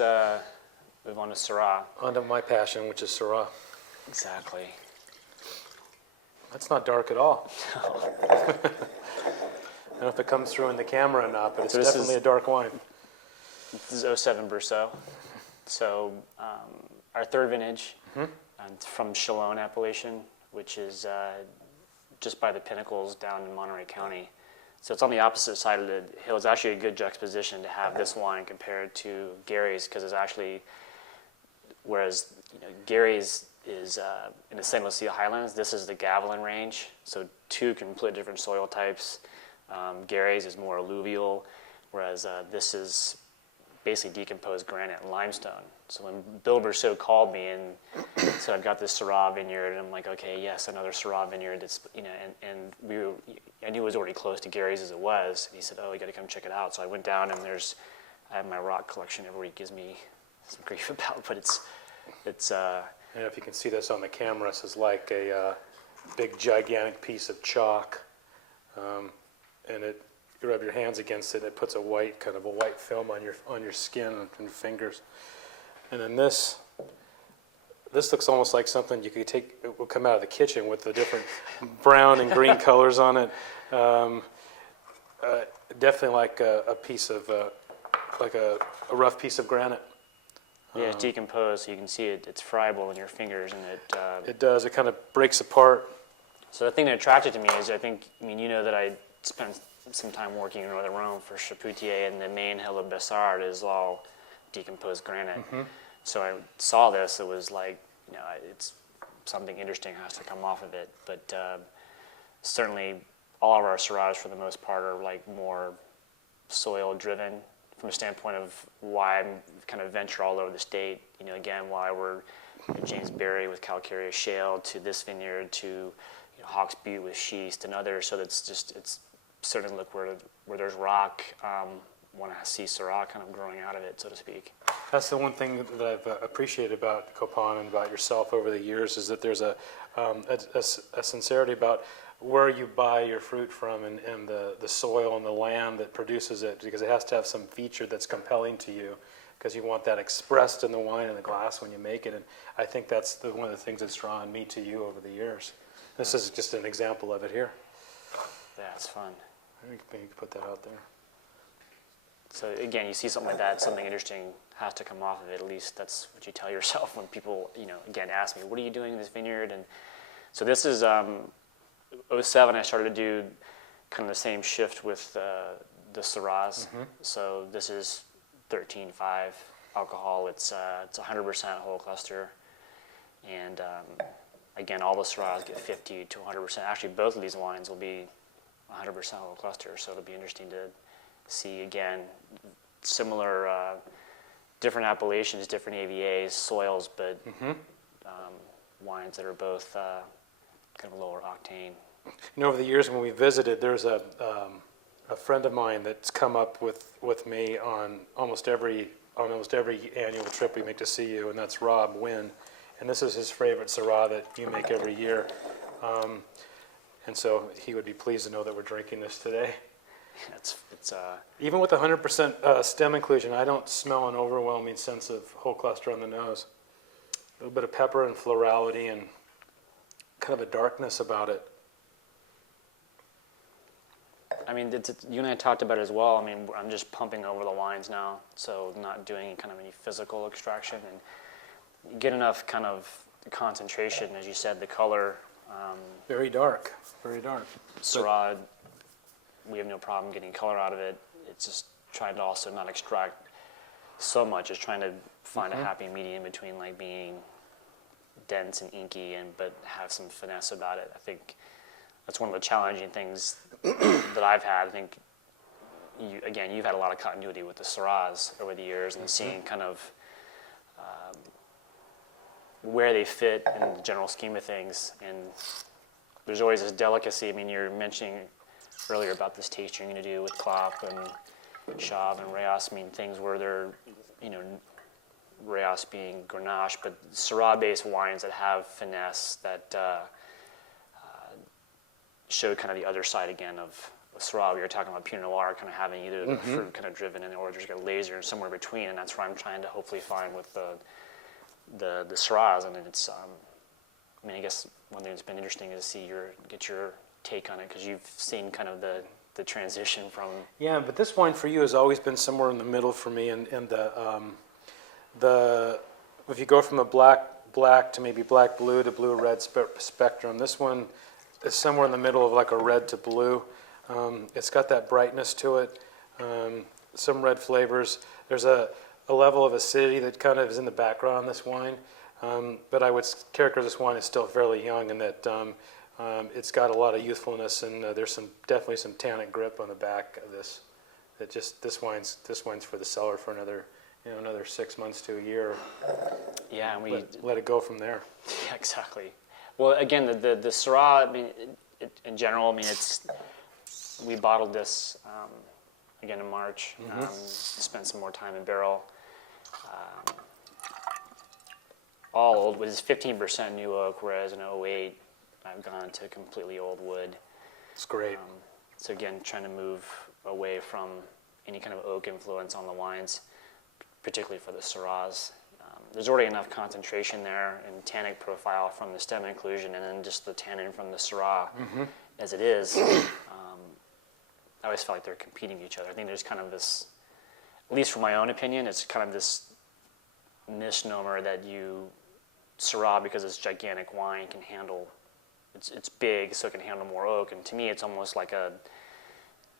let's move on to Syrah. On to my passion, which is Syrah. Exactly. That's not dark at all. I don't know if it comes through in the camera or not, but it's definitely a dark wine. This is 07 Brosseau. So our third vintage from Chalon appellation, which is just by the Pinnacles down in Monterey County. So it's on the opposite side of the hill. It's actually a good juxtaposition to have this wine compared to Gary's, because it's actually, whereas Gary's is in the San Lucia Highlands, this is the Gavilan range, so two completely different soil types. Gary's is more alluvial, whereas this is basically decomposed granite and limestone. So when Bill Brosseau called me and said, I've got this Syrah vineyard, and I'm like, okay, yes, another Syrah vineyard. That's, I knew it was already close to Gary's as it was. And he said, oh, you got to come check it out. So I went down, and I have my rock collection everybody gives me some grief about, but it's. And if you can see this on the camera, this is like a big, gigantic piece of chalk, and you rub your hands against it. It puts a white film on your skin and fingers. And then this looks almost like something you could take. It will come out of the kitchen with the different brown and green colors on it. Definitely like a piece of like a rough piece of granite. Yeah, it's decomposed, so you can see it's friable in your fingers, and it does. It kind of breaks apart. So the thing that attracted to me is, you know that I spent some time working in Northern Rome for Chapoutier, and the main hill of Bessard is all decomposed granite. So I saw this, it was like, it's something interesting has to come off of it. But certainly all of our Syrahs for the most part are like more soil driven, from a standpoint of why I'm kind of venture all over the state. Again, why we're James Berry with calcareous shale, to this vineyard, to Hawks Butte with schist and others. So it's certainly look where there's rock. Want to see Syrah kind of growing out of it, so to speak. That's the one thing that I've appreciated about Copan and about yourself over the years, is that there's a sincerity about where you buy your fruit from and the soil and the land that produces it, because it has to have some feature that's compelling to you, because you want that expressed in the wine and the glass when you make it. And I think that's one of the things that's drawn me to you over the years. This is just an example of it here. Yeah, it's fun. You can put that out there. So again, you see something like that, something interesting has to come off of it. At least that's what you tell yourself when people, again, ask me, what are you doing in this vineyard? And so this is 07, I started to do kind of the same shift with the Syrahs. So this is 13.5 alcohol. It's 100% whole cluster. And again, all the Syrahs get 50 to 100%. Actually, both of these wines will be 100% whole cluster. So it'll be interesting to see, again, similar, different appellations, different AVAs, soils, but wines that are both kind of lower octane. Over the years when we visited, there's a friend of mine that's come up with me on almost every annual trip we make to see you, and that's Rob Wynn. And this is his favorite Syrah that you make every year. And so he would be pleased to know that we're drinking this today. Even with 100% stem inclusion, I don't smell an overwhelming sense of whole cluster on the nose. A little bit of pepper and florality and kind of a darkness about it. You and I talked about it as well. I'm just pumping over the wines now, so not doing kind of any physical extraction, and you get enough kind of concentration, as you said, the color. Very dark, very dark. Syrah, we have no problem getting color out of it. It's just trying to also not extract so much. It's trying to find a happy medium between like being dense and inky, but have some finesse about it. I think that's one of the challenging things that I've had. I think you've had a lot of continuity with the Syrahs over the years, and seeing kind of where they fit in the general scheme of things. And there's always this delicacy. You're mentioning earlier about this tasting you're going to do with Klopp and Chave and Rayas. Things where they're, Rayas being Grenache, but Syrah-based wines that have finesse, that show kind of the other side again of Syrah, we were talking about Pinot Noir kind of having either the fruit kind of driven in or just a laser and somewhere between, and that's what I'm trying to hopefully find with the Syrahs. And it's, I mean, I guess one thing that's been interesting is to get your take on it, because you've seen kind of the transition from. Yeah, but this wine for you has always been somewhere in the middle for me, and the if you go from a black to maybe black blue to blue red spectrum, this one is somewhere in the middle of like a red to blue. It's got that brightness to it, some red flavors. There's a level of acidity that kind of is in the background on this wine, but I would characterize this wine as still fairly young, and that it's got a lot of youthfulness, and there's definitely some tannic grip on the back of this. That just this wine's for the cellar for another 6 months to a year. Yeah, and we let it go from there. Yeah, exactly. Well, again, the Syrah, I mean, in general, I mean, we bottled this again in March. Spent some more time in barrel. All old wood is 15% new oak, whereas in 08, I've gone to completely old wood. It's great. So again, trying to move away from any kind of oak influence on the wines, particularly for the Syrahs. There's already enough concentration there and tannic profile from the stem inclusion, and then just the tannin from the Syrah as it is. I always felt like they're competing with each other. I think there's kind of this, at least from my own opinion, it's kind of this misnomer that Syrah, because it's gigantic wine, can handle, it's big, so it can handle more oak. And to me, it's almost like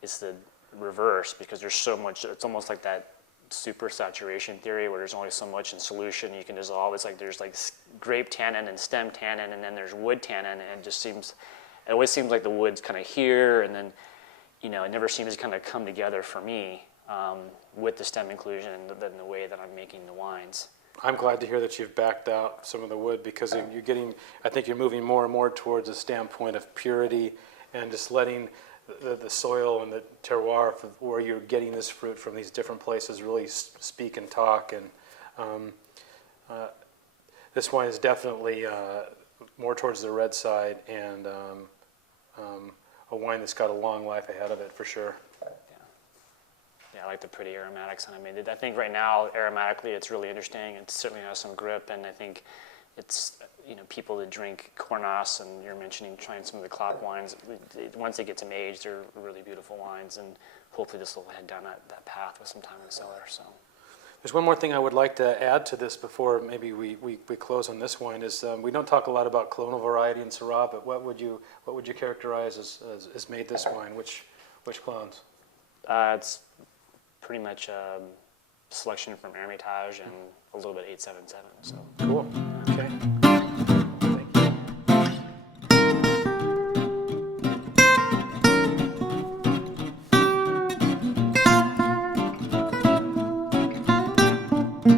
it's the reverse, because there's so much, it's almost like that super saturation theory where there's only so much in solution you can dissolve. It's like there's like grape tannin and stem tannin, and then there's wood tannin, and it always seems like the wood's kind of here, and then, it never seems to kind of come together for me with the stem inclusion and the way that I'm making the wines. I'm glad to hear that you've backed out some of the wood, because I think you're moving more and more towards a standpoint of purity and just letting the soil and the terroir of where you're getting this fruit from these different places really speak and talk. And this wine is definitely more towards the red side, and a wine that's got a long life ahead of it for sure. Yeah, I like the pretty aromatics on it. I think right now, aromatically, it's really interesting. It certainly has some grip, and I think it's, people that drink Cornas, and you're mentioning trying some of the clock wines, once they get to age, they're really beautiful wines, and hopefully this will head down that path with some time in the cellar. So, there's one more thing I would like to add to this before maybe we close on this wine is we don't talk a lot about clonal variety in Syrah, but what would you characterize as made this wine? Which clones? It's pretty much a selection from Hermitage and a little bit 877. So cool. Okay.